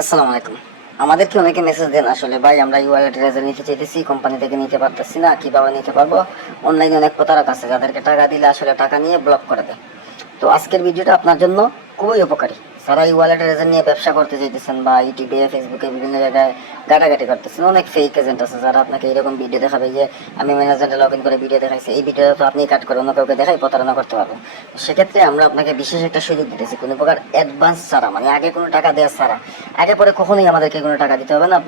আসসালামু আলাইকুম। আমাদেরকে অনেকে মেসেজ দেন, আসলে ভাই আমরা ই-ওয়ালেট রেজাল্ট নিতে চাইতেছি, কোম্পানি থেকে নিতে পারতেছি না, কিভাবে নিতে পারবো? অনলাইনে অনেক প্রতারক আছে যাদেরকে টাকা দিলে আসলে টাকা নিয়ে ব্লক করে দেয়। তো আজকের ভিডিওটা আপনার জন্য খুবই উপকারী। যারা ই ওয়ালেট এজেন্ট নিয়ে ব্যবসা করতে চাইতেছেন বা ইউটিউবে ফেসবুকে বিভিন্ন জায়গায় ঘাটাঘাটি করতেছেন, অনেক ফেক এজেন্ট আছে যারা আপনাকে এরকম ভিডিও দেখাবে যে আমি ম্যানেজমেন্টে লগ ইন করে ভিডিও দেখাইছি, এই ভিডিওটা তো আপনি কাট করে অন্য কাউকে দেখাই প্রতারণা করতে পারবেন। সেক্ষেত্রে আমরা আপনাকে বিশেষ একটা সুযোগ দিতেছি, কোনো প্রকার অ্যাডভান্স ছাড়া, মানে আগে কোনো টাকা দেওয়া ছাড়া। আগে পরে কখনোই আমাদেরকে কোনো টাকা দিতে হবে না।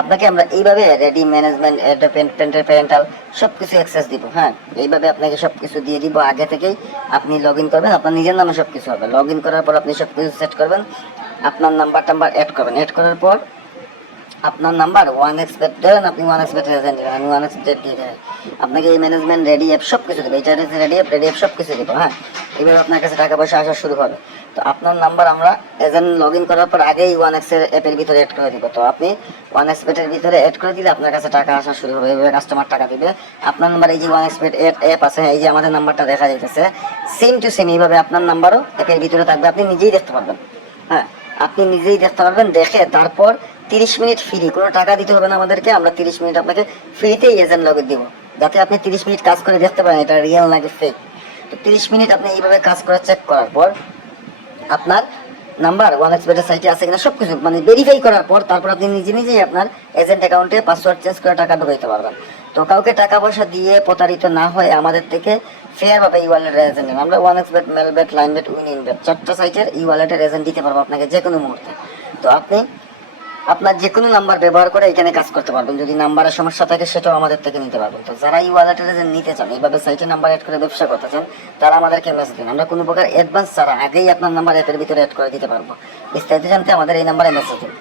আপনাকে আমরা এইভাবে রেডি ম্যানেজমেন্ট প্যারেন্টাল সব কিছু অ্যাক্সেস দিব। হ্যাঁ, এইভাবে আপনাকে সব কিছু দিয়ে দিব। আগে থেকেই আপনি লগ ইন করবেন, আপনার নিজের নামে সব কিছু হবে। লগ ইন করার পর আপনি সব কিছু সেট করবেন, আপনার নাম্বার অ্যাড করবেন। অ্যাড করার পর আপনার নাম্বার ওয়ান এক্সপেক্ট দেবেন, আপনি ওয়ান এক্সপেক্ট রেজেন্ট দেবেন, আমি ওয়ান এক্সপেক্ট দিয়ে দেবেন। আপনাকে এই ম্যানেজমেন্ট রেডি অ্যাপ সব কিছু দেবে, এটা রেডি অ্যাপ সব কিছু দেবো। হ্যাঁ, এইভাবে আপনার কাছে টাকা পয়সা আসা শুরু হবে। তো আপনার নাম্বার আমরা এজেন্ট লগ ইন করার পর আগেই ওয়ান এক্সের অ্যাপের ভিতরে অ্যাড করে দিব। তো আপনি ওয়ান এক্সপেক্টের ভিতরে অ্যাড করে দিলে আপনার কাছে টাকা আসা শুরু হবে। এইভাবে কাস্টমার টাকা দিবে। আপনার নাম্বার এই যে ওয়ান এক্সপেক্ট অ্যাপ আছে, এই যে আমাদের নাম্বারটা দেখা যাইতেছে, সেম টু সেম এইভাবে আপনার নাম্বারও অ্যাপের ভিতরে থাকবে, আপনি নিজেই দেখতে পারবেন। হ্যাঁ, আপনি নিজেই দেখতে পারবেন। দেখে তারপর 30 মিনিট ফ্রি, কোনো টাকা দিতে হবে না আমাদেরকে। আমরা 30 মিনিট আপনাকে ফ্রিতেই এজেন্ট লগ ইন দিব, যাতে আপনি 30 মিনিট কাজ করে দেখতে পারেন এটা রিয়েল নাকি ফেক। তো 30 মিনিট আপনি এইভাবে কাজ করে চেক করার পর আপনার নাম্বার ওয়ান এক্সপেক্টের সাইটে আছে কিনা সব কিছু মানে ভেরিফাই করার পর তারপর আপনি নিজে নিজেই আপনার এজেন্ট অ্যাকাউন্টে পাসওয়ার্ড চেঞ্জ করে টাকা ঢুকাইতে পারবেন। তো কাউকে টাকা পয়সা দিয়ে প্রতারিত না হয় আমাদের থেকে ফেয়ার ভাবে ই ওয়ালেটের এজেন্ট নেন। আমরা ওয়ান এক্সপেক্ট, মেলবেট, লাইনবেট, উইন ইনবেট 4টা সাইটের ই ওয়ালেটের এজেন্ট দিতে পারবো আপনাকে যে কোনো মুহূর্তে। তো আপনি আপনার যে কোনো নাম্বার ব্যবহার করে এখানে কাজ করতে পারবেন। যদি নাম্বারের সমস্যা থাকে সেটাও আমাদের থেকে নিতে পারবেন। তো যারা এই ওয়ালেটের যে নিতে চান, এইভাবে সাইটে নাম্বার অ্যাড করে ব্যবসা করতে চান, তারা আমাদেরকে মেসেজ দিন। আমরা কোনো প্রকার অ্যাডভান্স ছাড়া আগেই আপনার নাম্বার অ্যাপের ভিতরে অ্যাড করে দিতে পারবো। বিস্তারিত জানতে আমাদের এই নাম্বারে মেসেজ দিন।